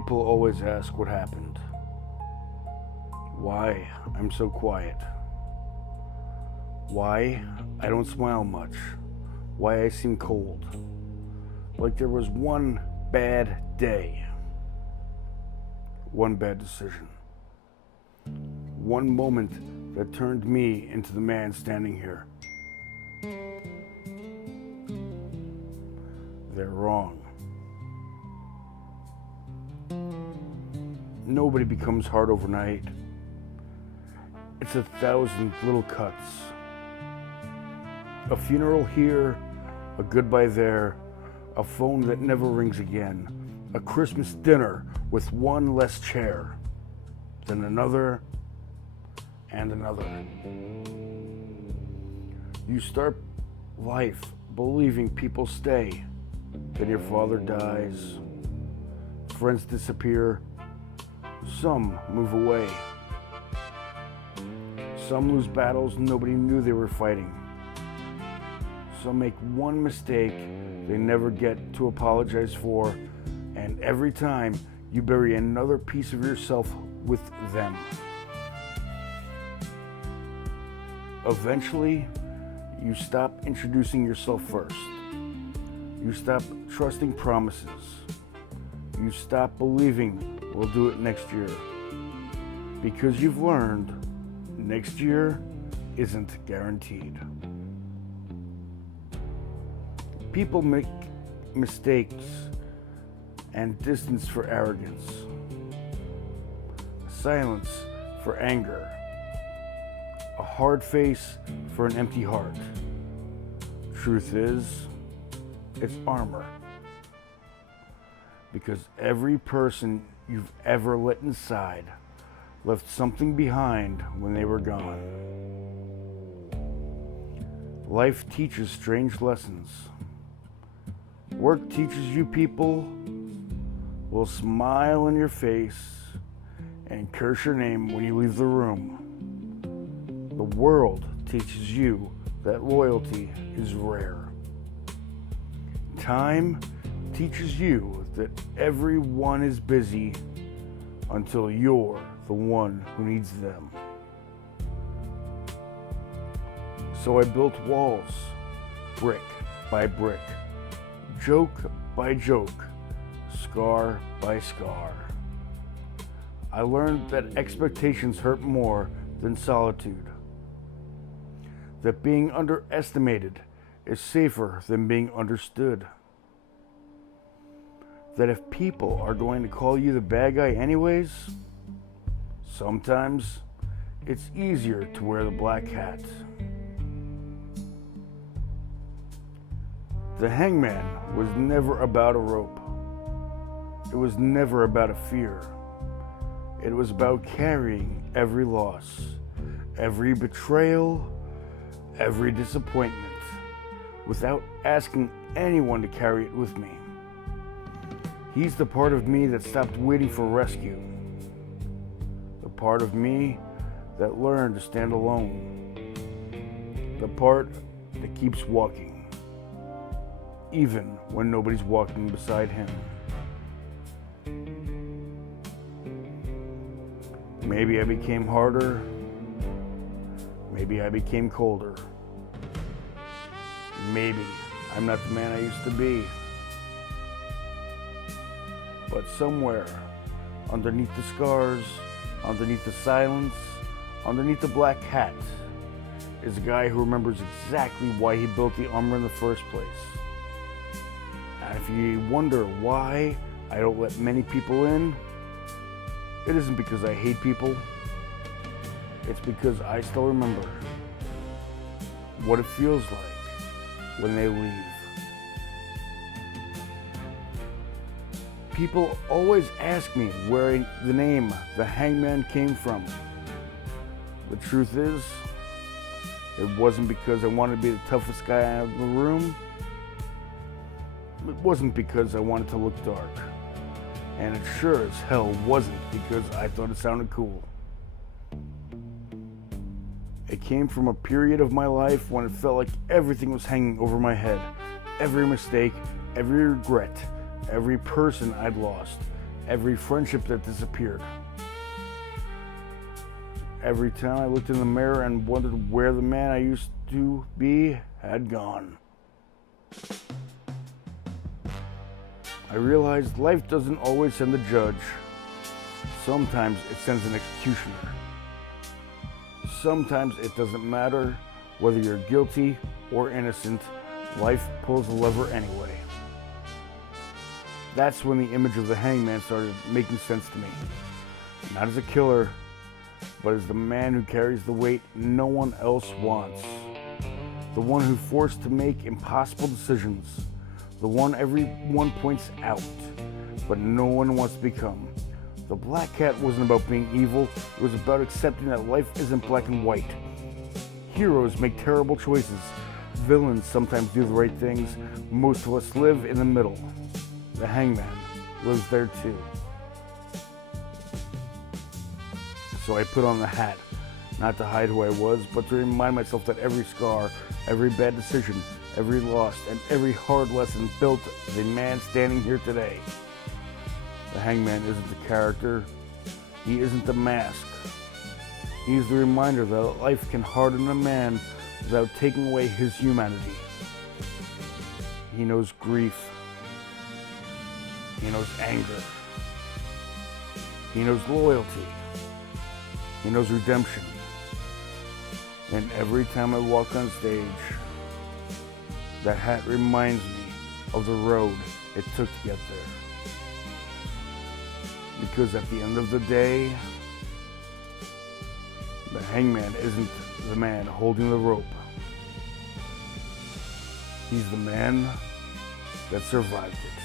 People always ask what happened, why I'm so quiet, why I don't smile much, why I seem cold, like there was one bad day, one bad decision, one moment that turned me into the man standing here. They're wrong. Nobody becomes hard overnight. It's 1,000 little cuts. A funeral here, a goodbye there, a phone that never rings again, a Christmas dinner with one less chair, then another and another. You start life believing people stay, then your father dies, friends disappear, some move away. Some lose battles nobody knew they were fighting. Some make one mistake they never get to apologize for, and every time you bury another piece of yourself with them. Eventually, you stop introducing yourself first. You stop trusting promises. You stop believing we'll do it next year. Because you've learned next year isn't guaranteed. People make mistakes and distance for arrogance, silence for anger, a hard face for an empty heart. Truth is, it's armor. Because every person you've ever let inside left something behind when they were gone. Life teaches strange lessons. Work teaches you people will smile in your face and curse your name when you leave the room. The world teaches you that loyalty is rare. Time teaches you that everyone is busy until you're the one who needs them. So I built walls, brick by brick, joke by joke, scar by scar. I learned that expectations hurt more than solitude. That being underestimated is safer than being understood. That if people are going to call you the bad guy anyways, sometimes it's easier to wear the black hat. The hangman was never about a rope. It was never about a fear. It was about carrying every loss, every betrayal, every disappointment, without asking anyone to carry it with me. He's the part of me that stopped waiting for rescue. The part of me that learned to stand alone. The part that keeps walking, even when nobody's walking beside him. Maybe I became harder. Maybe I became colder. Maybe I'm not the man I used to be. But somewhere, underneath the scars, underneath the silence, underneath the black hat, is a guy who remembers exactly why he built the armor in the first place. And if you wonder why I don't let many people in, it isn't because I hate people. It's because I still remember what it feels like when they leave. People always ask me where the name The Hangman came from. The truth is, it wasn't because I wanted to be the toughest guy out of the room. It wasn't because I wanted to look dark. And it sure as hell wasn't because I thought it sounded cool. It came from a period of my life when it felt like everything was hanging over my head. Every mistake, every regret, every person I'd lost, every friendship that disappeared. Every time I looked in the mirror and wondered where the man I used to be had gone. I realized life doesn't always send a judge. Sometimes it sends an executioner. Sometimes it doesn't matter whether you're guilty or innocent, life pulls the lever anyway. That's when the image of the hangman started making sense to me. Not as a killer, but as the man who carries the weight no one else wants. The one who's forced to make impossible decisions. The one everyone points out, but no one wants to become. The Black Cat wasn't about being evil, it was about accepting that life isn't black and white. Heroes make terrible choices. Villains sometimes do the right things. Most of us live in the middle. The hangman lives there too. So I put on the hat, not to hide who I was, but to remind myself that every scar, every bad decision, every loss, and every hard lesson built the man standing here today. The hangman isn't the character. He isn't the mask. He's the reminder that life can harden a man without taking away his humanity. He knows grief. He knows anger. He knows loyalty. He knows redemption. And every time I walk on stage, that hat reminds me of the road it took to get there. Because at the end of the day, the hangman isn't the man holding the rope. He's the man that survived it.